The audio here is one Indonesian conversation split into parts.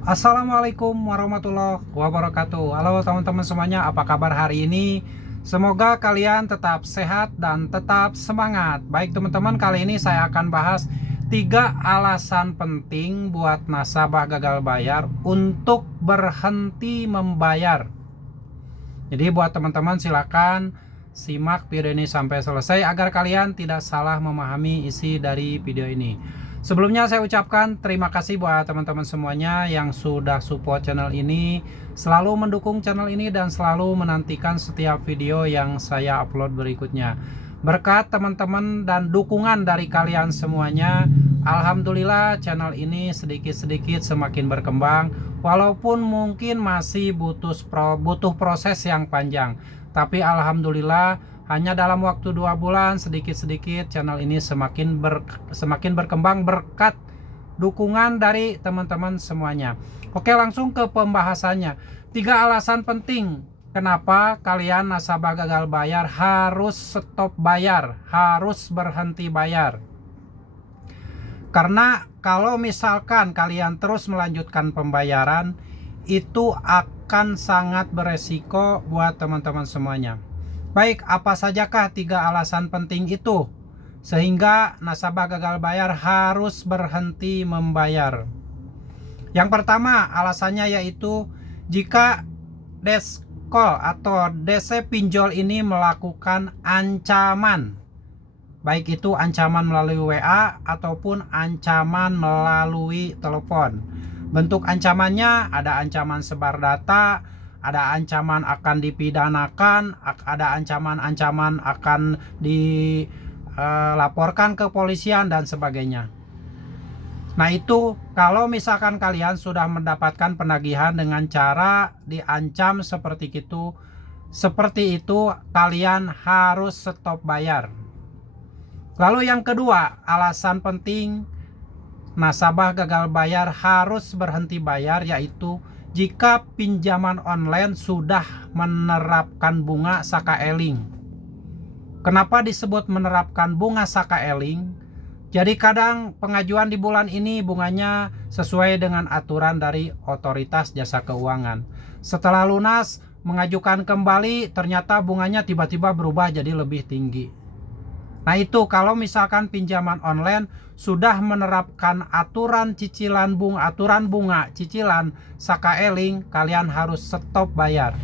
Assalamualaikum warahmatullahi wabarakatuh. Halo teman-teman semuanya, apa kabar hari ini? Semoga kalian tetap sehat dan tetap semangat. Baik teman-teman, kali ini saya akan bahas 3 alasan penting buat nasabah gagal bayar untuk berhenti membayar. Jadi buat teman-teman silakan simak video ini sampai selesai agar kalian tidak salah memahami isi dari video ini. Sebelumnya saya ucapkan terima kasih buat teman-teman semuanya yang sudah support channel ini, selalu mendukung channel ini dan selalu menantikan setiap video yang saya upload berikutnya. Berkat teman-teman dan dukungan dari kalian semuanya, alhamdulillah channel ini sedikit-sedikit semakin berkembang, walaupun mungkin masih butuh proses yang panjang. Tapi alhamdulillah hanya dalam waktu 2 bulan sedikit-sedikit channel ini semakin berkembang berkat dukungan dari teman-teman semuanya. Oke, langsung ke pembahasannya. 3 alasan penting kenapa kalian nasabah gagal bayar harus stop bayar, harus berhenti bayar. Karena kalau misalkan kalian terus melanjutkan pembayaran, itu akan sangat beresiko buat teman-teman semuanya. Baik, apa sajakah 3 alasan penting itu sehingga nasabah gagal bayar harus berhenti membayar? Yang pertama alasannya yaitu jika desk call atau DC pinjol ini melakukan ancaman, baik itu ancaman melalui WA ataupun ancaman melalui telepon. Bentuk ancamannya ada ancaman sebar data, ada ancaman akan dipidanakan, ada ancaman-ancaman akan dilaporkan ke polisian dan sebagainya. Nah itu kalau misalkan kalian sudah mendapatkan penagihan dengan cara diancam seperti itu kalian harus stop bayar. Lalu yang kedua, alasan penting nasabah gagal bayar harus berhenti bayar yaitu jika pinjaman online sudah menerapkan bunga sakaeling. Kenapa disebut menerapkan bunga sakaeling? Jadi kadang pengajuan di bulan ini bunganya sesuai dengan aturan dari otoritas jasa keuangan. Setelah lunas mengajukan kembali ternyata bunganya tiba-tiba berubah jadi lebih tinggi. Nah itu kalau misalkan pinjaman online sudah menerapkan aturan bunga cicilan sakaeling, kalian harus stop bayar.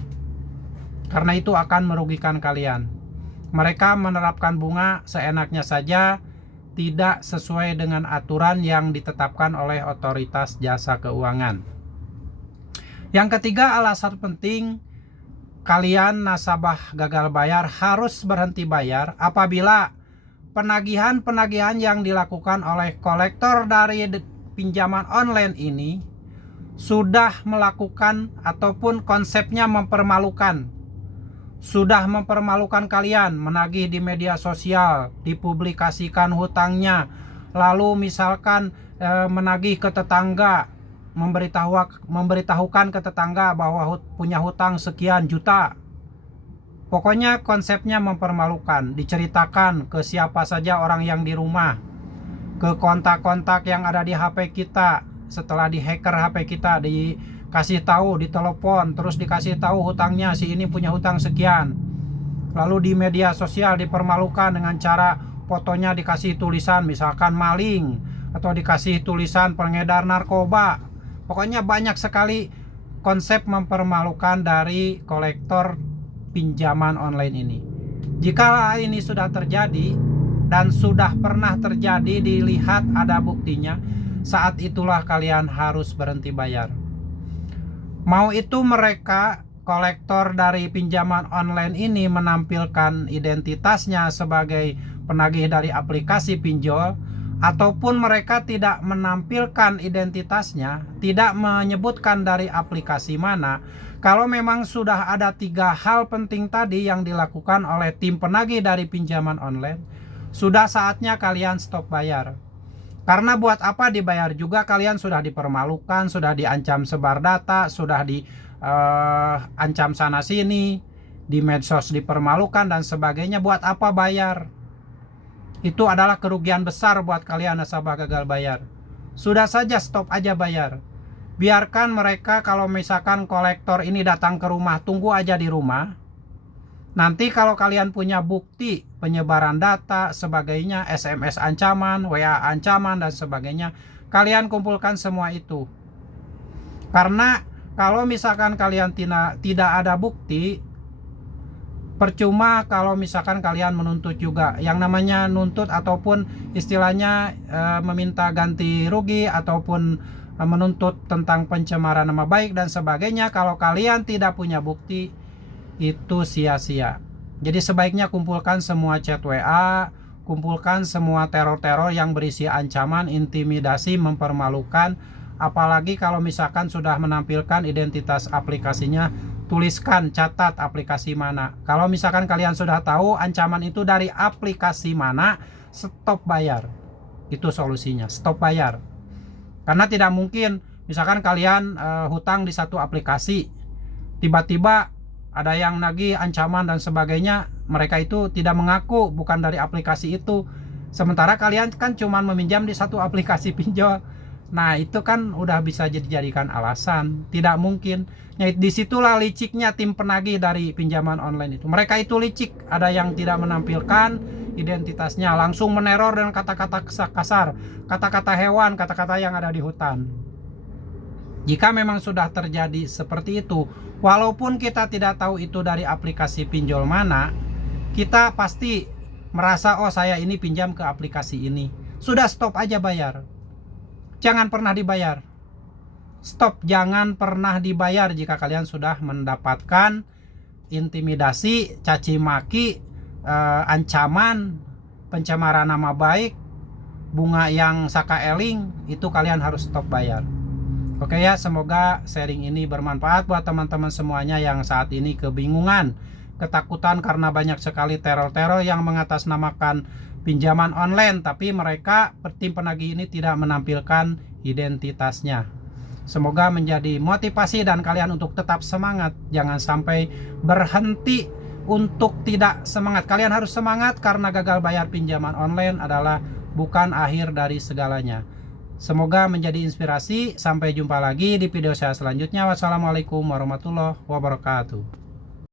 Karena itu akan merugikan kalian. Mereka menerapkan bunga seenaknya saja, tidak sesuai dengan aturan yang ditetapkan oleh otoritas jasa keuangan. Yang ketiga alasan penting kalian nasabah gagal bayar harus berhenti bayar apabila penagihan-penagihan yang dilakukan oleh kolektor dari pinjaman online ini sudah melakukan ataupun konsepnya mempermalukan. Sudah mempermalukan kalian, menagih di media sosial, dipublikasikan hutangnya, lalu misalkan menagih ke tetangga, memberitahukan ke tetangga bahwa punya hutang sekian juta. Pokoknya konsepnya mempermalukan, diceritakan ke siapa saja orang yang di rumah, ke kontak-kontak yang ada di HP kita. Setelah dihacker HP kita, dikasih tahu di telepon, terus dikasih tahu hutangnya, si ini punya hutang sekian. Lalu di media sosial dipermalukan dengan cara fotonya dikasih tulisan misalkan maling, atau dikasih tulisan pengedar narkoba. Pokoknya banyak sekali konsep mempermalukan dari kolektor pinjaman online ini. Jika ini sudah terjadi dan sudah pernah terjadi, dilihat ada buktinya, saat itulah kalian harus berhenti bayar. Mau itu mereka kolektor dari pinjaman online ini menampilkan identitasnya sebagai penagih dari aplikasi pinjol, ataupun mereka tidak menampilkan identitasnya, tidak menyebutkan dari aplikasi mana. Kalau memang sudah ada 3 hal penting tadi yang dilakukan oleh tim penagih dari pinjaman online, sudah saatnya kalian stop bayar. Karena buat apa dibayar juga, kalian sudah dipermalukan, sudah diancam sebar data, sudah diancam sana sini, di medsos dipermalukan dan sebagainya. Buat apa bayar? Itu adalah kerugian besar buat kalian nasabah gagal bayar. Sudah saja stop aja bayar. Biarkan mereka, kalau misalkan kolektor ini datang ke rumah, tunggu aja di rumah. Nanti kalau kalian punya bukti penyebaran data, sebagainya, SMS ancaman, WA ancaman, dan sebagainya, kalian kumpulkan semua itu. Karena kalau misalkan kalian tidak ada bukti, percuma kalau misalkan kalian menuntut juga. Yang namanya nuntut ataupun istilahnya meminta ganti rugi ataupun menuntut tentang pencemaran nama baik dan sebagainya, kalau kalian tidak punya bukti, itu sia-sia. Jadi sebaiknya kumpulkan semua chat WA, kumpulkan semua teror-teror yang berisi ancaman, intimidasi, mempermalukan. Apalagi kalau misalkan sudah menampilkan identitas aplikasinya, tuliskan, catat aplikasi mana. Kalau misalkan kalian sudah tahu ancaman itu dari aplikasi mana, stop bayar. Itu solusinya, stop bayar. Karena tidak mungkin misalkan kalian hutang di satu aplikasi, tiba-tiba ada yang nagih ancaman dan sebagainya, mereka itu tidak mengaku bukan dari aplikasi itu, sementara kalian kan cuma meminjam di satu aplikasi pinjol. Nah itu kan udah bisa dijadikan alasan. Tidak mungkin. Nah, disitulah liciknya tim penagih dari pinjaman online itu. Mereka itu licik. Ada yang tidak menampilkan identitasnya, langsung meneror dengan kata-kata kasar, kata-kata hewan, kata-kata yang ada di hutan. Jika memang sudah terjadi seperti itu, walaupun kita tidak tahu itu dari aplikasi pinjol mana, kita pasti merasa, oh saya ini pinjam ke aplikasi ini. Sudah, stop aja bayar. Jangan pernah dibayar. Stop, jangan pernah dibayar jika kalian sudah mendapatkan intimidasi, caci maki, ancaman, pencemaran nama baik, bunga yang saka eling, itu kalian harus stop bayar. Oke ya, semoga sharing ini bermanfaat buat teman-teman semuanya yang saat ini kebingungan, ketakutan karena banyak sekali teror-teror yang mengatasnamakan pinjaman online, tapi mereka tim penagih ini tidak menampilkan identitasnya. Semoga menjadi motivasi dan kalian untuk tetap semangat. Jangan sampai berhenti untuk tidak semangat. Kalian harus semangat karena gagal bayar pinjaman online adalah bukan akhir dari segalanya. Semoga menjadi inspirasi. Sampai jumpa lagi di video saya selanjutnya. Wassalamualaikum warahmatullahi wabarakatuh.